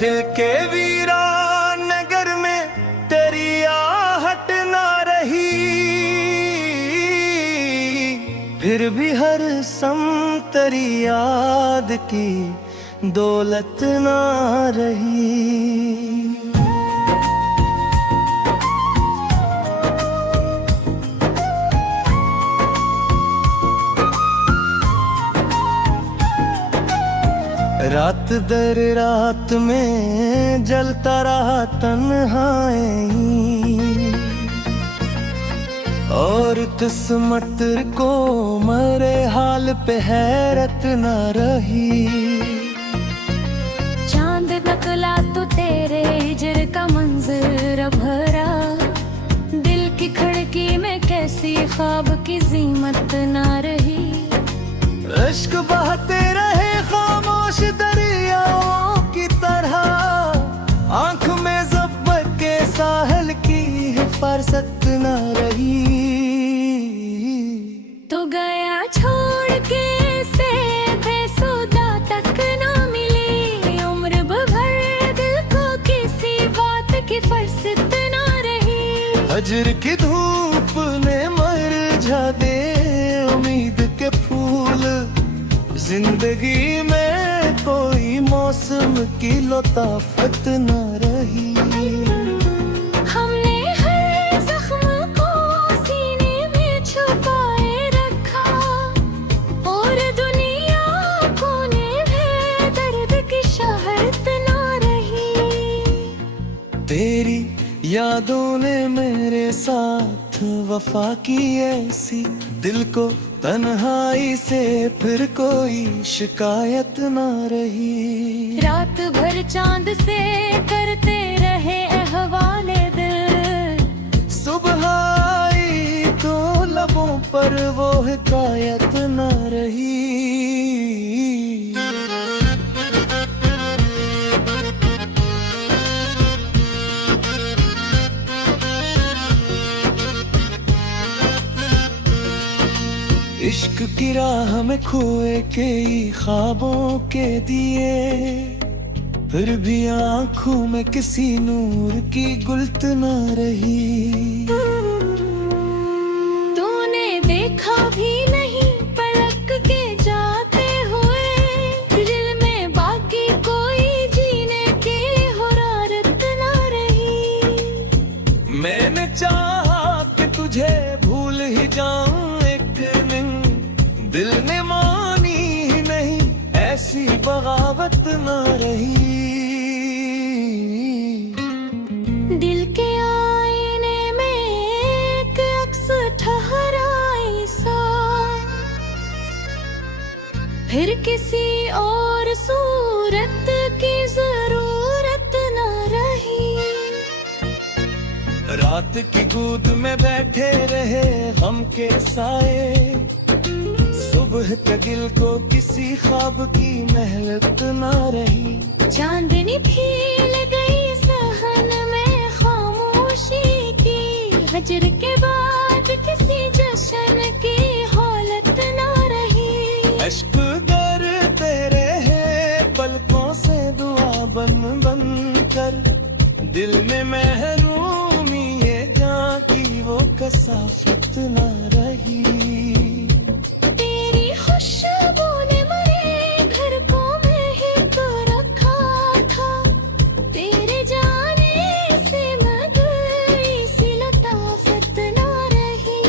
दिल के वीरान नगर में तेरी आहट ना रही, फिर भी हर सम तेरी याद की दौलत ना रही। रात दर रात में जलता रहा तन्हाई, और किस्मत को मरे हाल पे हैरत न रही। चांद नकला तो तेरे हिजर का मंजर भरा, दिल की खिड़की में कैसी ख्वाब की ज़ीमत ना रही। इश्क बहते रहे खामोश दरियाओं की तरह, आंख में ज़ब्बर के साहिल की फरसत न रही। तो गया छोड़ के से बेसुदा तक ना मिली, उम्र भर दिल को किसी बात की फरसत ना रही। हजर की धूप ने मुरझा दे उम्मीद के फूल, जिंदगी में कोई मौसम की लताफत न रही। हमने हर जख्म को सीने में छुपाए रखा, और दुनिया कोने में दर्द की शहरत ना रही। तेरी यादों ने मेरे साथ वफा की ऐसी, दिल को तन्हाई से फिर कोई शिकायत ना रही। रात भर चांद से करते रहे अहवाले दिल, सुबह आई तो लबों पर वो हिकायत ना रही। इश्क की राह में खोए कई ख्वाबों के दिए, फिर भी आंखों में किसी नूर की गुल्त ना रही। तूने देखा भी नहीं पलक के जाते हुए, दिल में बाकी कोई जीने की हुरारत ना रही। मैंने चाहा कि तुझे भूल ही जाऊं एक दिन, दिल ने मानी ही नहीं ऐसी बगावत ना रही। दिल के आईने में एक अक्स ठहराई सा, फिर किसी और सूरत की जरूरत न रही। रात की गोद में बैठे रहे हम के साए, सुबह तक दिल को किसी ख्वाब की महलत ना रही। चांदनी फील गई सहन में खामोशी की, हजर के बाद किसी जश्न की हालत ना रही। अश्क गिरते रहे पलकों से दुआ बन बन कर, दिल में महरूमी ये जान की वो कसाफत ना रही। तेरी खुशबू ने मेरे घर को महक रखा था, तेरे जाने से मगई सी लताफत ना रही।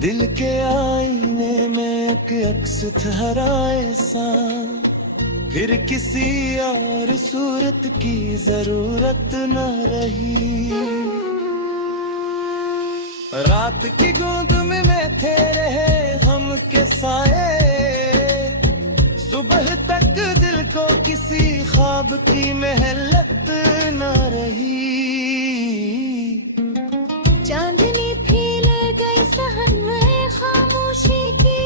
दिल के आईने में एक अक्स ठहरा ऐसा, फिर किसी और सूरत की जरूरत न रही। रात की गूंद में बैठे रहे हम के साए, सुबह तक दिल को किसी ख्वाब की महलत न रही। चांदनी फील गई सहन में खामोशी की,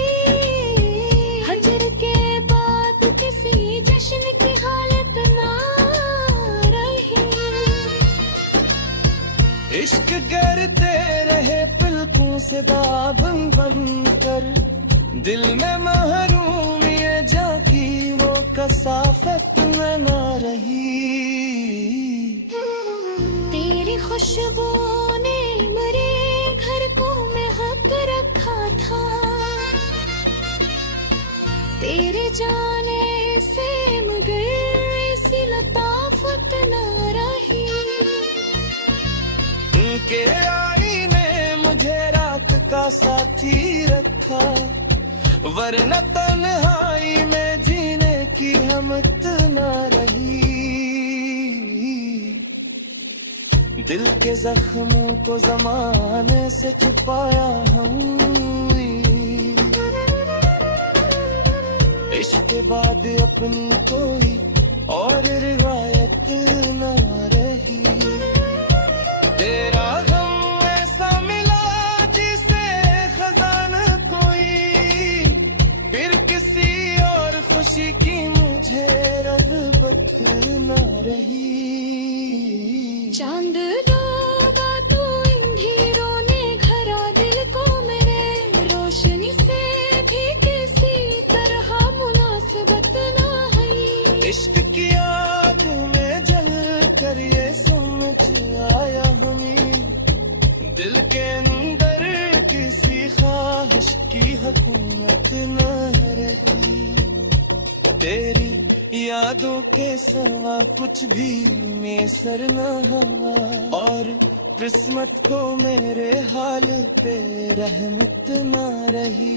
हजर के बाद किसी जश्न की हालत ना रही। इश्क करते रहे पलकों से बाबन बन कर, दिल में महरूमियत जाकी वो कसाफत में ना रही। तेरी खुशबू ने मेरे घर को महक रखा था, तेरे जाने से मगर ऐसी लताफत न रही। उनके आईने मुझे रात का साथी रखा, वरना तन्हाई में जीने की हिम्मत न रही। दिल के जख्मों को जमाने से छुपाया हमने, इश्क के बाद अपनी कोई और रिवायत न रही। तेरा गम ऐसा मिला जिसे खजाना कोई, फिर किसी और खुशी की मुझे रग़बत न रही। चांद डूबा तो अंधेरों ने घरा दिल को मेरे, रोशनी से भी किसी तरह मुनासिबत ना है। इश्क की आग में जल कर ये समझ आया हमें, दिल के अंदर किसी ख्वाहिश की हुकूमत न रही। तेरी यादों के सिवा कुछ भी मैसर न हुआ, और किस्मत को मेरे हाल पे रहमत न रही।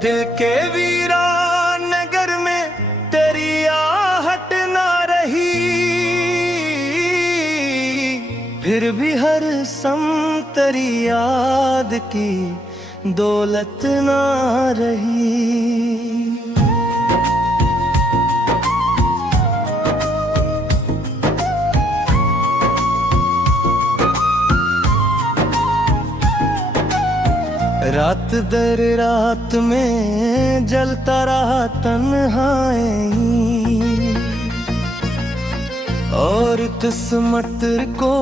दिल के वीरान नगर में तेरी आहट ना रही, फिर भी हर सम तेरी याद की दौलत ना रही। रात दर रात में जलता रहा तन्हाई, और किस्मत को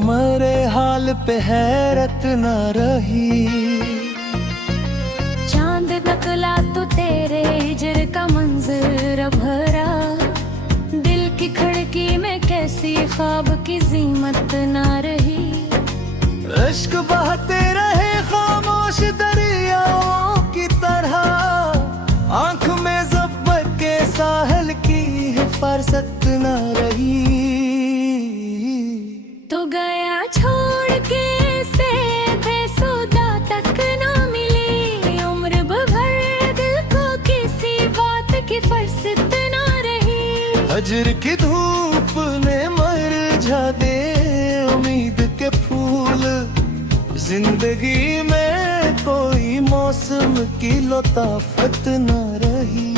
मरे हाल पे हैरत न रही। चांद नकला तो तेरे हिजर का मंजर भरा, दिल की खिड़की में कैसी ख्वाब की ज़ीमत ना रही। इश्क बहते रहे खामोश दरियाओं की तरह, आंख में ज़ब्बत के साहिल की हिफाजत न रही। तो गया छोड़ के से बेसुदा तक ना मिली, उम्र भर दिल को किसी बात की फुर्सत ना रही। हजर की धूप ने मुरझा दे उम्मीद के फूल, जिंदगी में कोई मौसम की लताफत न रही।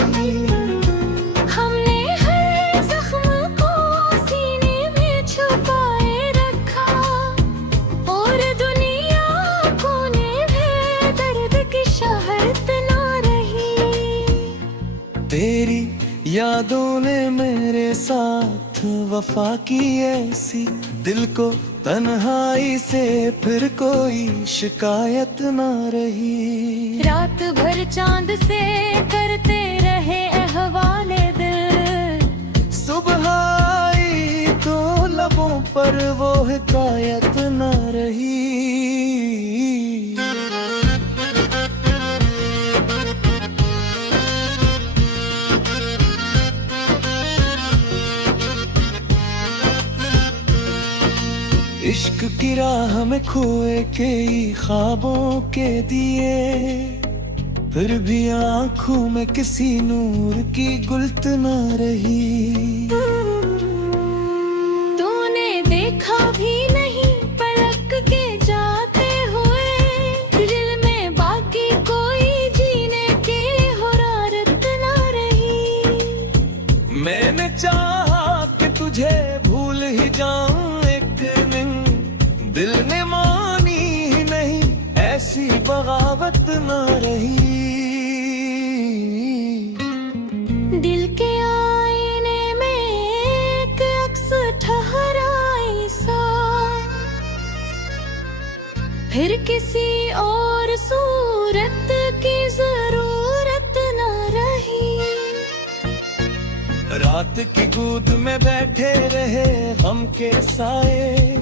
हमने हर जख्म को सीने में छुपाए रखा, और दुनिया को ने दर्द की शहरत ना रही। तेरी यादों ने मेरे साथ वफा की ऐसी, दिल को तन्हाई से फिर कोई शिकायत न रही। रात भर चांद से करते रहे अहवाले दिल, सुबह आई तो लबों पर वो हिकायत न रही। इश्क की राह में खोए कई ख्वाबों के दिए, फिर भी आंखों में किसी नूर की गुल्त न रही। तूने देखा भी नहीं पलक के जाते हुए, दिल में बाकी कोई जीने की हुरारत ना रही। मैंने चाहा कि तुझे भूल ही जाऊं एक दिन, दिल ने मानी ही ना रही। दिल के आईने में एक अक्स ठहरा ऐसा, फिर किसी और सूरत की जरूरत न रही। रात की गोद में बैठे रहे हम के साए,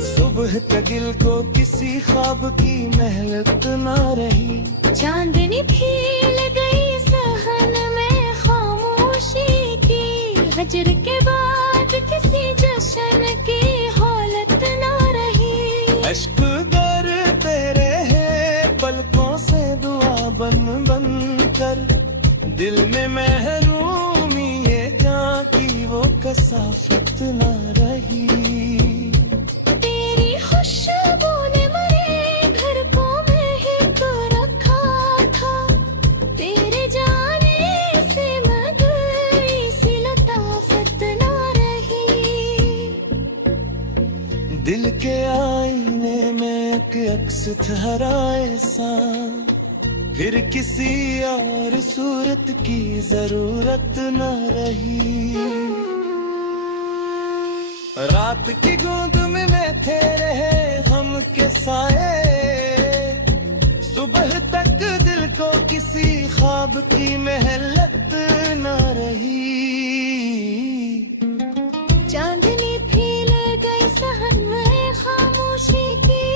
सुबह तक दिल को किसी ख्वाब की मेहनत ना रही। चांदनी फील गई सहन में खामोशी की, हजर के बाद किसी जश्न की हालत ना रही। अश्क गिरते रहे पलकों से दुआ बन बन कर, दिल में महरूमी ये जान की वो कसाफत ना रही। तेरी खुशबू ने मेरे घर को महक रखा था, तेरे जाने से मगर इसी लताफत ना रही। दिल के आईने में एक अक्स ठहरा ऐसा, फिर किसी और सूरत की जरूरत न रही। रात की गोद में बैठे रहे हम के साए, सुबह तक दिल को किसी ख्वाब की मेहनत न रही। चांदनी फील गई सहन में खामोशी की,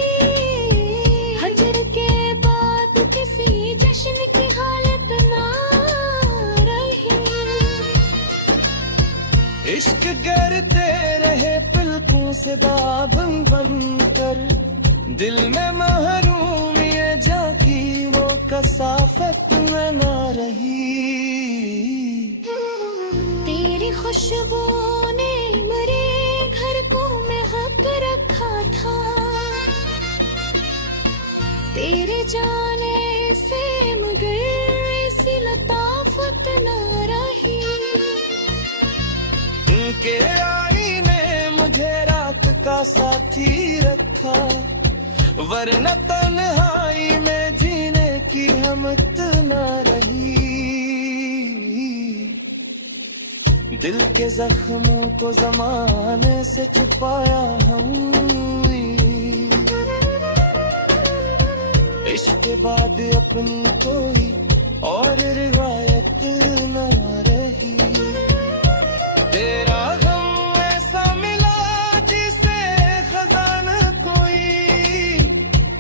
हजर के बाद किसी जश्न की हालत ना रही। इश्क करते रहे पलकों से बाबन बन कर, दिल में महरूमी ये जाकी वो कसाफत में ना रही। तेरी खुशबू ने मेरे घर को महक रखा था, तेरे जाने से मगर ऐसी लताफत ना रही। उनके आईने मुझे रात का साथी रखा, वरना तन्हाई में जीने की हिम्मत ना रही। दिल के जख्मों को जमाने से छुपाया हमने, इश्क के बाद अपनी कोई और रिवायत न रही। तेरा गम ऐसा मिला जिसे खजाना कोई,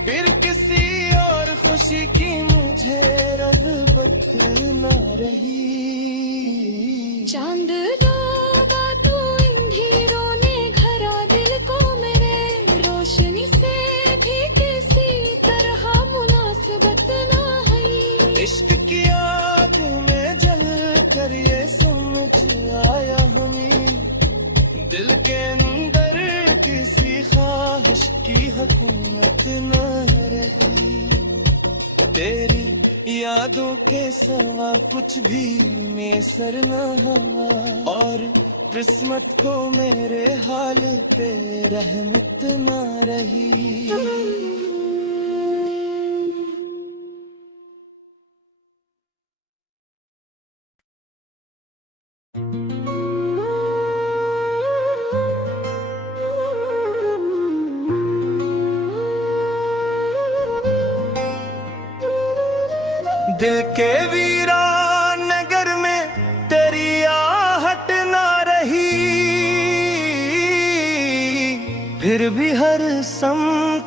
फिर किसी और खुशी की मुझे रग़बत न रही। चांद डूबा तो अंधेरों ने घरा दिल को मेरे, रोशनी से भी किसी तरह मुनासिबत ना है। इश्क की आग में जल कर ये समझ आया हमें, दिल के अंदर किसी ख्वाहिश की हुकूमत न रही। तेरी यादों के सिवा कुछ भी मैसर न हुआ, और किस्मत को मेरे हाल पे रहमत न रही। दिल के वीरान नगर में तेरी आहट ना रही, फिर भी हर सम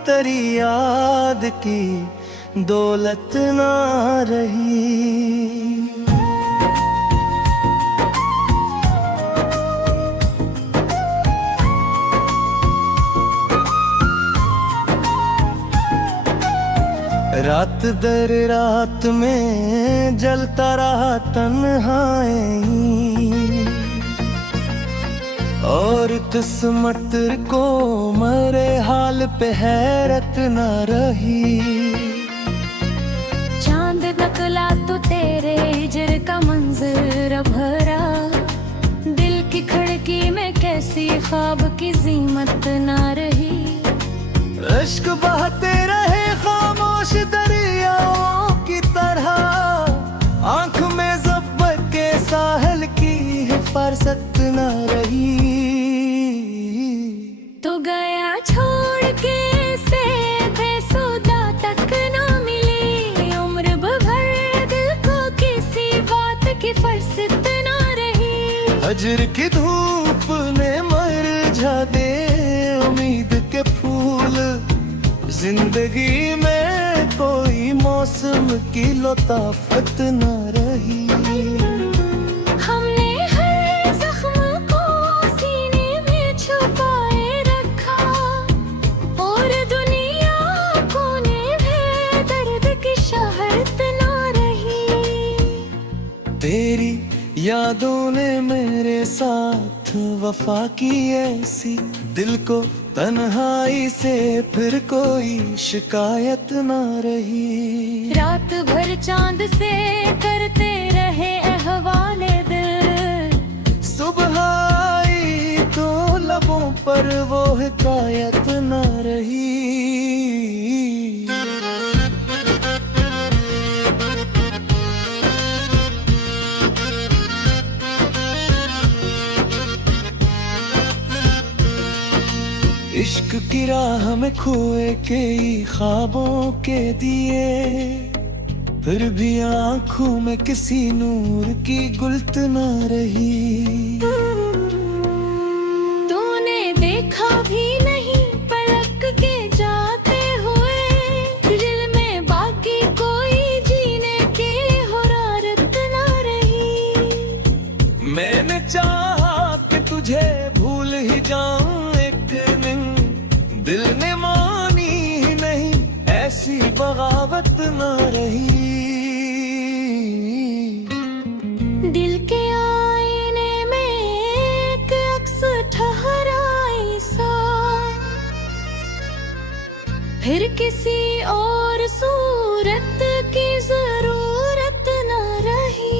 तेरी याद की दौलत ना रही। रात दर रात में जलता रहा तन्हाई, और किस्मत को मेरे हाल पे हैरत न रही। चांद नकला तो तेरे हिजर का मंजर भरा, दिल की खिड़की में कैसी ख्वाब की ज़ीमत ना रही। इश्क बहते रहे खामोश दरिया फुर्सत न रही। तो गया छोड़ के से बेसुदा तक ना मिली, उम्र भर दिल को किसी बात की फुर्सत ना रही। हजर की धूप ने मुरझा दे उम्मीद के फूल, जिंदगी में कोई मौसम की लताफत न रही। हमने हर जख्म को सीने में छुपाए रखा, और दुनिया कोने में दर्द की शहरत ना रही। तेरी यादों ने मेरे साथ वफा की ऐसी, दिल को तन्हाई से फिर कोई शिकायत ना रही। रात भर चांद से करते रहे अहवाले दिल, सुबह आई तो लबों पर वो हिकायत न रही। इश्क की राह में खोए कई ख्वाबों के दिए, फिर भी आंखों में किसी नूर की गुल्त न रही। तूने देखा भी नहीं पलक के जाते हुए, दिल में बाकी कोई जीने की हुरारत ना रही। मैंने चाहा कि तुझे भूल ही जाऊं एक दिन, दिल ने मानी ही नहीं ऐसी बगावत न रही। दिल के आईने में एक अक्स ठहराई सा, फिर किसी और सूरत की जरूरत न रही।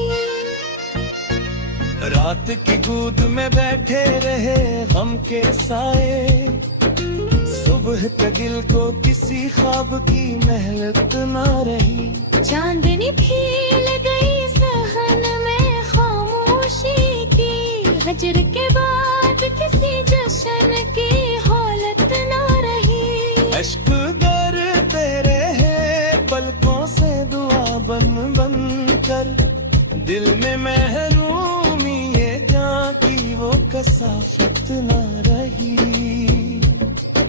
रात की गोद में बैठे रहे गम के साए, सुबह तक दिल को किसी ख्वाब की मेहनत न रही। चांदनी फील गई सहन में खामोशी की, हजर के बाद किसी जश्न की हालत न रही। अश्क गिरते रहे पलकों से दुआ बन बन कर, दिल में महरूमी ये जान की वो कसाफत न रही।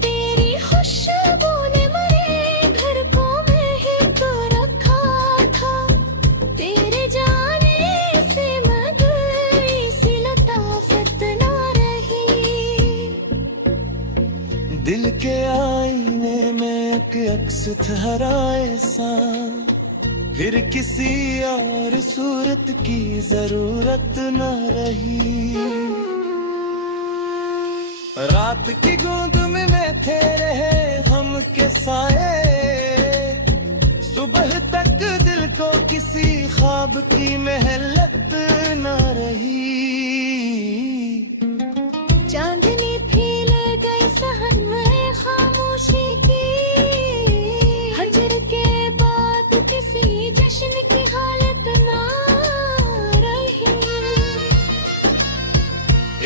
तेरी खुशबू ने मेरे घर को महक रखा था, तेरे जाने से मगर सी लताफत ना रही। दिल के आईने में एक अक्स ठहराए सा, फिर किसी और सूरत की जरूरत न रही। रात की गूंद में बैठे रहे हम के साए, सुबह तक दिल को किसी ख्वाब की मेहनत न रही। चांदनी फील गई सहन में खामोशी की, हजर के बाद किसी जश्न की हालत ना रही।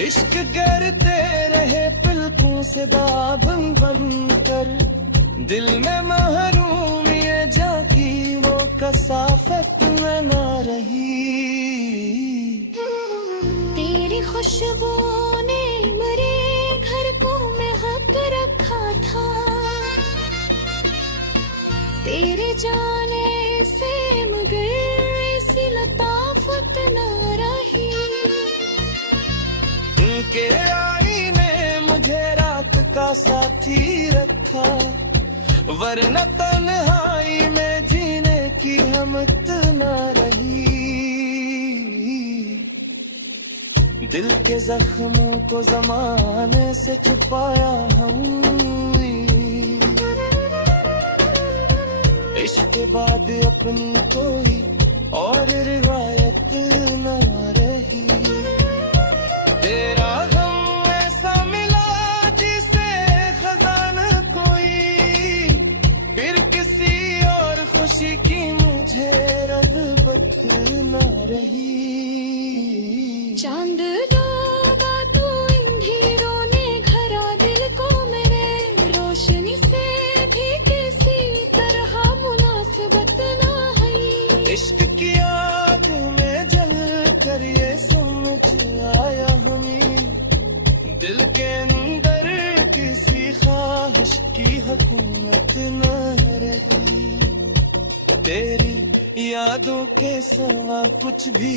इश्क करते रहे पलकों से बाबन बन कर, दिल में महरूमियत जाकी वो कसाफत में न रही। तेरी खुशबू ने मेरे घर को महक रखा था, तेरे जाने से मगर ऐसी लताफत न रही। उनके आईने मुझे रात का साथी रखा, वरना तन्हाई में जीने की हिम्मत न रही। दिल के जख्मों को जमाने से छुपाया हमने, इश्क के बाद अपनी कोई और रिवायत न रही। तेरा गम ऐसा मिला जिसे खजाना कोई, फिर किसी और खुशी की मुझे रग़बत न रही। चांद दिल के अंदर किसी ख्वाहिश की हुकूमत न रही। तेरी यादों के सिवा कुछ भी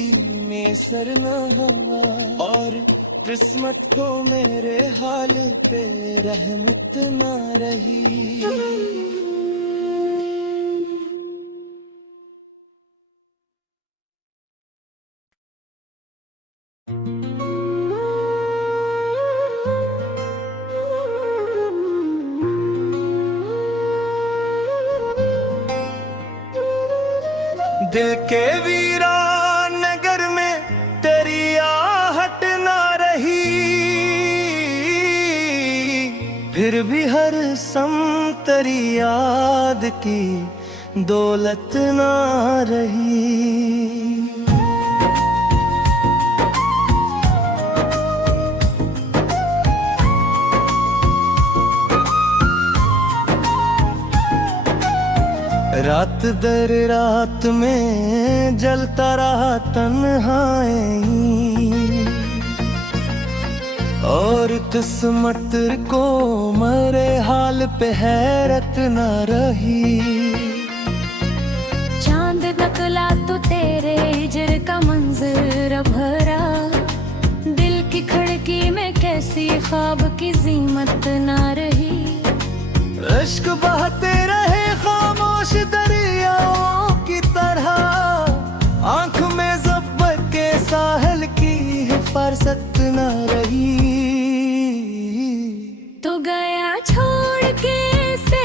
मेसर न हुआ, और किस्मत को मेरे हाल पे रहमत न रही। दिल के वीरान नगर में तेरी आहट ना रही, फिर भी हर सम तेरी याद की दौलत ना रही। रात दर रात में जलता रहा तन्हाई, और किस्मत को मरे हाल पे हैरत न रही। चांद नकला तो तेरे हिजर का मंजर भरा, दिल की खिड़की में कैसी ख्वाब की ज़ीमत ना रही। इश्क बहते रहे खामोश दरियाओं की तरह, आंख में ज़ब्बर के साहिल की हिफाजत न रही। तो गया छोड़ के से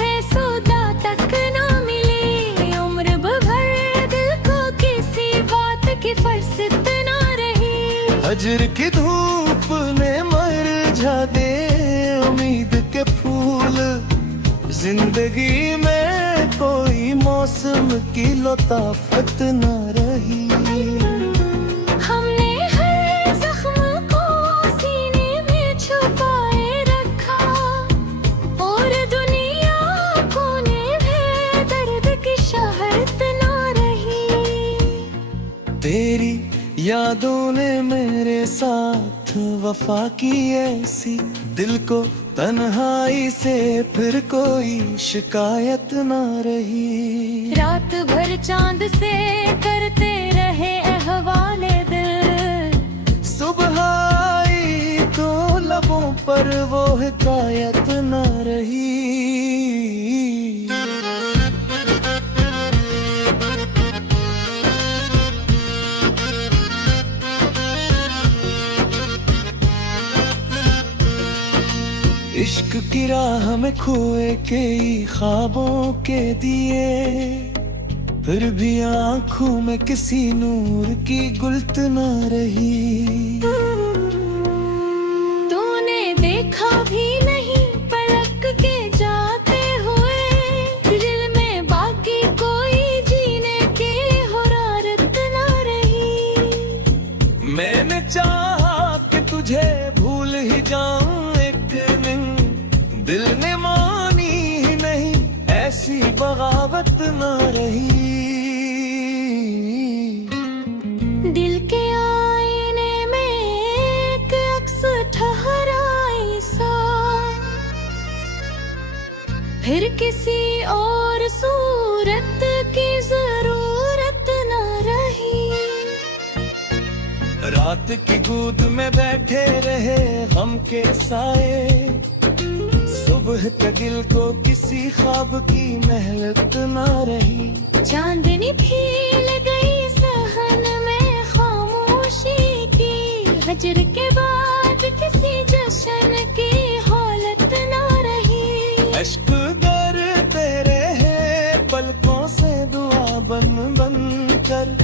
बेसुदा तक ना मिली, उम्र भर दिल को किसी बात की फुर्सत ना रही। हजर की धूप ने मुरझा दे उम्मीद के फूल, जिंदगी में कोई मौसम की लताफत न रही। हमने हर जख्म को सीने में छुपाए रखा, और दुनिया कोने में दर्द की शहरत न रही। तेरी यादों ने मेरे साथ वफा की ऐसी, दिल को तन्हाई से फिर कोई शिकायत ना रही। रात भर चांद से करते रहे अहवाले दिल, सुबह आई तो लबों पर वो हिकायत ना रही। इश्क की राह में खोए कई ख्वाबों के दिए, फिर भी आंखों में किसी नूर की गुल्त ना रही। तूने देखा भी नहीं पलक के जाते हुए, दिल में बाकी कोई जीने की हुरारत ना रही। मैंने चाहा कि तुझे भूल ही जाऊं एक दिन, दिल ने मानी ही नहीं, ऐसी बगावत ना रही। दिल के आईने में एक अक्स ठहराई सा, फिर किसी और सूरत की जरूरत न रही। रात की गोद में बैठे रहे गम के साए, सुबह तक दिल को किसी ख्वाब की महलत ना रही। चांदनी भील गई सहन में खामोशी की, हजर के बाद किसी जश्न की हालत ना रही। अश्क गिरते रहे पलकों से दुआ बन बन कर,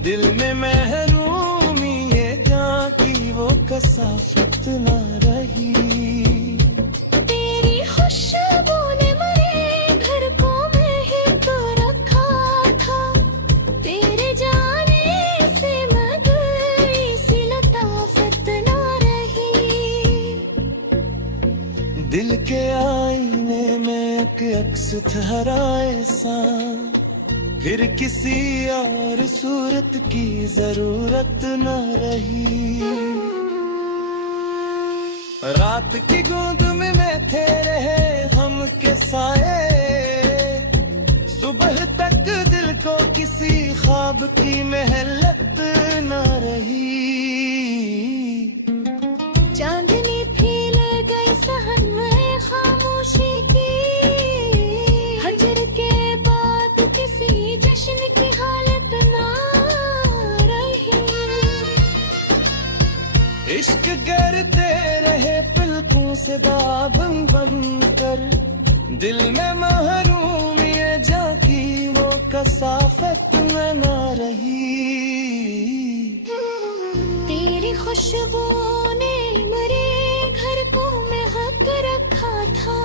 दिल में महरूमी ये जान की वो कसाफत ना रही। तेरी खुशबू ने मेरे घर को मैं ही तो रखा था, तेरे जाने से मधुरी सी लताफत ना रही। दिल के आईने में एक अक्स ठहराए सा, फिर किसी और सूरत की जरूरत न रही। रात की गूंद में मैं थे रहे हम के साए, सुबह तक दिल को किसी ख्वाब की महलत न रही। चांदनी फील गई सहन में खामोशी की, हजर के बाद किसी जश्न की हालत ना रही। इश्क करते रहे पलकों से बाबन बनकर, दिल में महरूमियत जाकी वो कसाफत में ना रही। तेरी खुशबू ने मेरे घर को महक रखा था,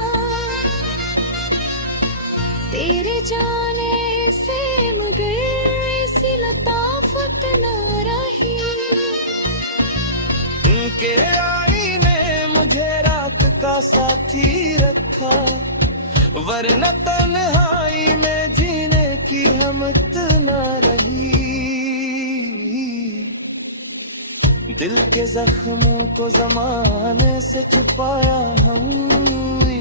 तेरे जाने से मगर ऐसी लताफत न रही। उनके आईने मुझे रात का साथी रखा, वरना तन्हाई में जीने की हिम्मत न रही। दिल के जख्मों को जमाने से छुपाया हमने,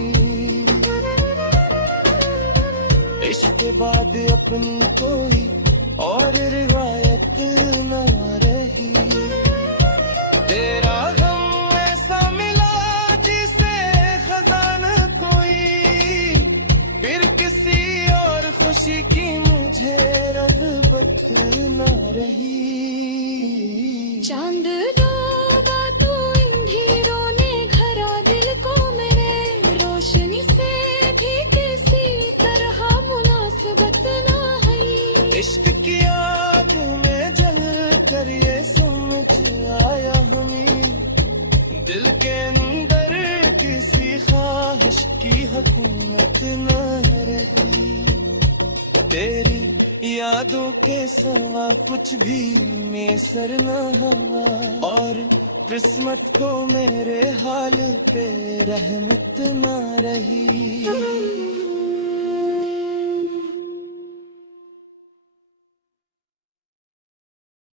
इश्क के बाद अपनी कोई और रिवायत न रही। तेरा गम ऐसा मिला जिसे खजाना कोई, फिर किसी और खुशी की मुझे रग़बत न रही। चांद डूबा तू अंधेरों ने घरा दिल को मेरे, रोशनी से भी किसी तरह मुनासिबत ना है। इश्क की आग में जल कर ये समझ आया हमें, दिल के अंदर किसी ख्वाहिश की हुकूमत न रही। तेरी यादों के सिवा कुछ भी मैसर न हुआ, और किस्मत को मेरे हाल पे रहमत न रही।